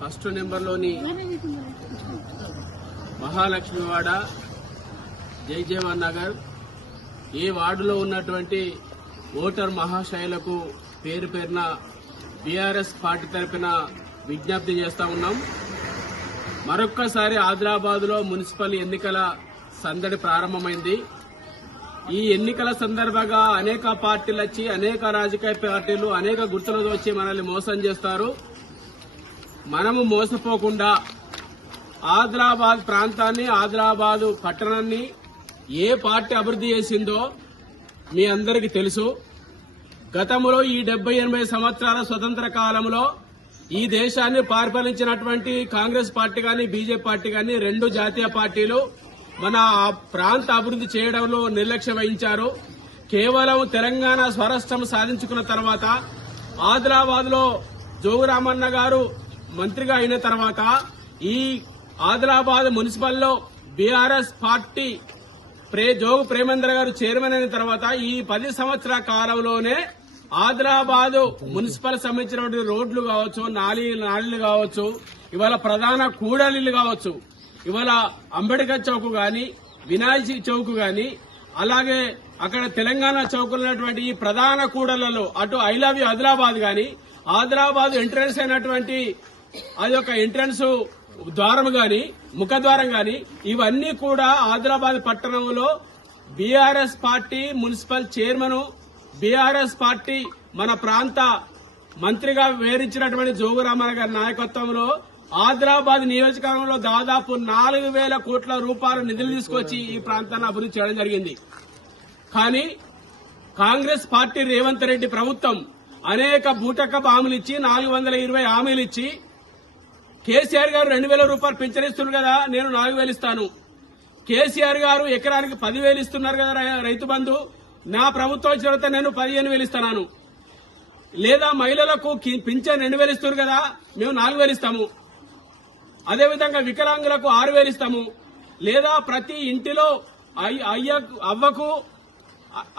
First నెంబర్లోని మహాలక్ష్మివాడ, Jayajeevan Nagar ఈ వార్డులో ఉన్నటువంటి ఓటర్ మహాశయులకు పేరు పేరున బీఆర్ఎస్ పార్టీ తరఫున విజ్ఞప్తి చేస్తా ఉన్నాం. మరొక్కసారి ఆదిలాబాద్లో మున్సిపల్ ఎన్నికల సందడి ప్రారంభమైంది. ఈ ఎన్నికల సందర్భంగా అనేక పార్టీలు వచ్చి, అనేక రాజకీయ పార్టీలు అనేక గుర్తులతో వచ్చి మనల్ని మోసం చేస్తారు. మనము మోసపోకుండా ఆదిలాబాద్ ప్రాంతాన్ని, ఆదిలాబాద్ పట్టణాన్ని ఏ పార్టీ అభివృద్ధి చేసిందో మీ అందరికీ తెలుసు. గతంలో ఈ 70-80 సంవత్సరాల స్వతంత్ర కాలంలో ఈ దేశాన్ని పరిపాలించినటువంటి కాంగ్రెస్ పార్టీ గాని, బీజేపీ పార్టీ గాని, రెండు జాతీయ పార్టీలు మన ప్రాంత అభివృద్ధి చేయడంలో నిర్లక్ష్యం వహించారు. కేవలం తెలంగాణ స్వరాష్ట్రం సాధించుకున్న తర్వాత ఆదిలాబాద్ లో జోగురామన్న గారు మంత్రిగా అయిన తర్వాత ఈ ఆదిలాబాద్ మున్సిపల్లో బీఆర్ఎస్ పార్టీ జోగు ప్రేమేంద్ర గారు చైర్మన్ అయిన తర్వాత ఈ 10 సంవత్సరాల కాలంలోనే ఆదిలాబాద్ మున్సిపల్ సంబంధించినటువంటి రోడ్లు కావచ్చు, నాళీలు కావచ్చు, ఇవాళ ప్రధాన కూడలిలు కావచ్చు, ఇవాళ అంబేద్కర్ చౌక్ గాని, వినాయక్ చౌక్ గాని, అలాగే అక్కడ తెలంగాణ చౌక్ ఉన్నటువంటి ఈ ప్రధాన కూడళ్లలో అటు ఐ లవ్ యూ ఆదిలాబాద్ గాని, ఆదిలాబాద్ ఎంట్రన్స్ అయినటువంటి అది ఒక ఎంట్రన్స్ ద్వారం గాని, ముఖద్వారం గాని, ఇవన్నీ కూడా ఆదిలాబాద్ పట్టణంలో BRS party municipal chairman, BRS party మన ప్రాంత మంత్రిగా వివరించినటువంటి జోగురామన్న గారి నాయకత్వంలో ఆదిలాబాద్ నియోజకవర్గంలో దాదాపు 4,000 కోట్ల రూపాయల నిధులు తీసుకొచ్చి ఈ ప్రాంతాన్ని అభివృద్ధి చేయడం జరిగింది. కానీ కాంగ్రెస్ పార్టీ రేవంత్ రెడ్డి ప్రభుత్వం అనేక బూటక హామీలు ఇచ్చి 420 హామీలు ఇచ్చి, కేసీఆర్ గారు 2,000 రూపాయలు పింఛన్ ఇస్తున్నారు కదా, నేను 4,000 ఇస్తాను. కేసీఆర్ గారు ఎకరానికి 10,000 ఇస్తున్నారు కదా రైతు బంధు, నా ప్రభుత్వం వచ్చిన తర్వాత నేను 15,000 ఇస్తున్నాను. లేదా మహిళలకు పింఛన్ 2,000 ఇస్తున్నారు కదా, మేము 4,000 ఇస్తాము. అదేవిధంగా వికలాంగులకు 6,000 ఇస్తాము. లేదా ప్రతి ఇంటిలో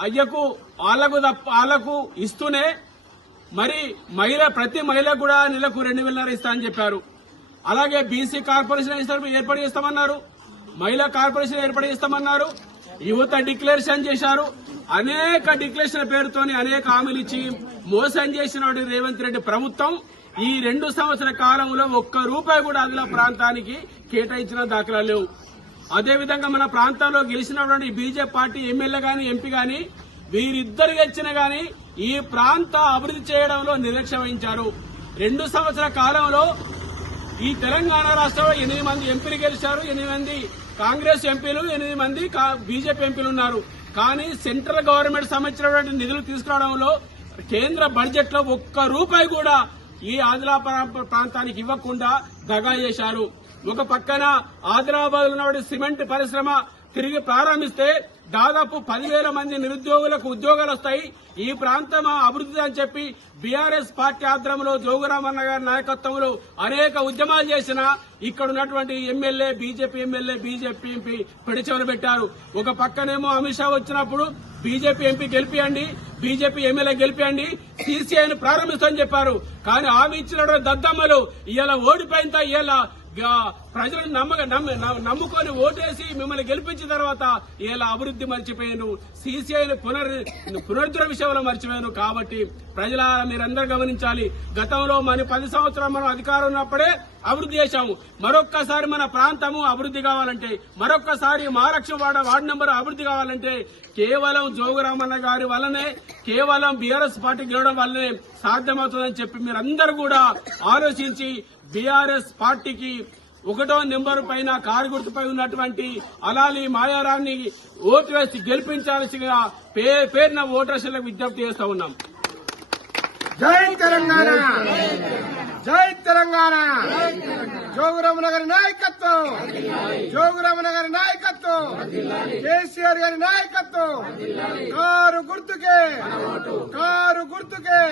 అయ్యకు వాళ్లకు ఇస్తూనే మరి ప్రతి మహిళకు కూడా నెలకు 2,000 ఇస్తా అని చెప్పారు. అలాగే బీసీ కార్పొరేషన్ ఏర్పాటు చేస్తామన్నారు, మహిళా కార్పొరేషన్ ఏర్పాటు చేస్తామన్నారు, యువత డిక్లరేషన్ చేశారు. అనేక డిక్లరేషన్ పేరుతోని అనేక హామీలు ఇచ్చి మోసం చేసిన రేవంత్ రెడ్డి ప్రభుత్వం ఈ 2 సంవత్సరాల కాలంలో ఒక్క రూపాయి కూడా ఆదిలా ప్రాంతానికి కేటాయించిన దాఖలాలు లేవు. అదేవిధంగా మన ప్రాంతంలో గెలిచినటువంటి బీజేపీ పార్టీ ఎమ్మెల్యే గాని, ఎంపీ గాని, వీరిద్దరు గెలిచిన గాని ఈ ప్రాంత అభివృద్ధి చేయడంలో నిర్లక్ష్యం వహించారు. 2 సంవత్సరాల కాలంలో ఈ తెలంగాణ రాష్ట్రంలో 8 మంది ఎంపీలు గెలిచారు, 8 మంది కాంగ్రెస్ ఎంపీలు, 8 మంది బీజేపీ ఎంపీలు ఉన్నారు. కానీ సెంట్రల్ గవర్నమెంట్ సంబంధించినటువంటి నిధులు తీసుకురావడంలో కేంద్ర బడ్జెట్ లో ఒక్క రూపాయి కూడా ఈ ఆదిలాబాద్ ప్రాంతానికి ఇవ్వకుండా దగా చేశారు. ఒక పక్కన ఆదిలాబాద్ లో సిమెంట్ పరిశ్రమ తిరిగి ప్రారంభిస్తే దాదాపు 10,000 మంది నిరుద్యోగులకు ఉద్యోగాలు వస్తాయి. ఈ ప్రాంతం అభివృద్ధి అని చెప్పి బీఆర్ఎస్ పార్టీ ఆధ్వర్యంలో జోగురామన్న గారి నాయకత్వంలో అనేక ఉద్యమాలు చేసినా ఇక్కడ ఉన్నటువంటి MLA, BJP MLA, BJP MP పెడిచెవులు పెట్టారు. ఒక పక్కనేమో అమిత్ షా వచ్చినప్పుడు బీజేపీ ఎంపీ గెలిపియండి, బీజేపీ ఎమ్మెల్యే గెలిపియండి, సీసీఐని ప్రారంభిస్తామని చెప్పారు. కానీ హామీ ఇచ్చిన దద్దమ్మలు ఇవాళ ఓడిపోయిన ఇవాళ ప్రజలను నమ్ముకొని ఓటేసి మిమ్మల్ని గెలిపించిన తర్వాత ఇలా అభివృద్ధి మర్చిపోయాను, సీసీఐని పునరుద్ధరణ విషయంలో మర్చిపోయాను. కాబట్టి ప్రజలారా మీరందరూ గమనించాలి. గతంలో మన 10 సంవత్సరాలు మనం అధికారం ఉన్నప్పుడే అభివృద్ధి చేశాము. మరొక్కసారి మన ప్రాంతము అభివృద్ధి కావాలంటే, మరొక్కసారి మహాలక్ష్మివాడ వార్డు నెంబర్ అభివృద్ధి కావాలంటే కేవలం జోగురామన్న గారి వల్లనే, కేవలం బీఆర్ఎస్ పార్టీ గెలవడం వల్లనే సాధ్యమవుతుందని చెప్పి మీరందరూ కూడా ఆలోచించి బీఆర్ఎస్ పార్టీకి 1వ నెంబర్ పైన కారు గుర్తుపై ఉన్నటువంటి అలాలి మాయారాన్ని ఓటు వేసి గెలిపించాల్సిగా పేరున ఓటర్లకు విజ్ఞప్తి చేస్తా ఉన్నాం. జై తెలంగాణ, జై తెలంగాణ. జోగురామన్న గారి నాయకత్వం, జోగురామన్న గారి నాయకత్వం, కేసీఆర్ గారి నాయకత్వం. కారు గుర్తుకే, కారు గుర్తుకే.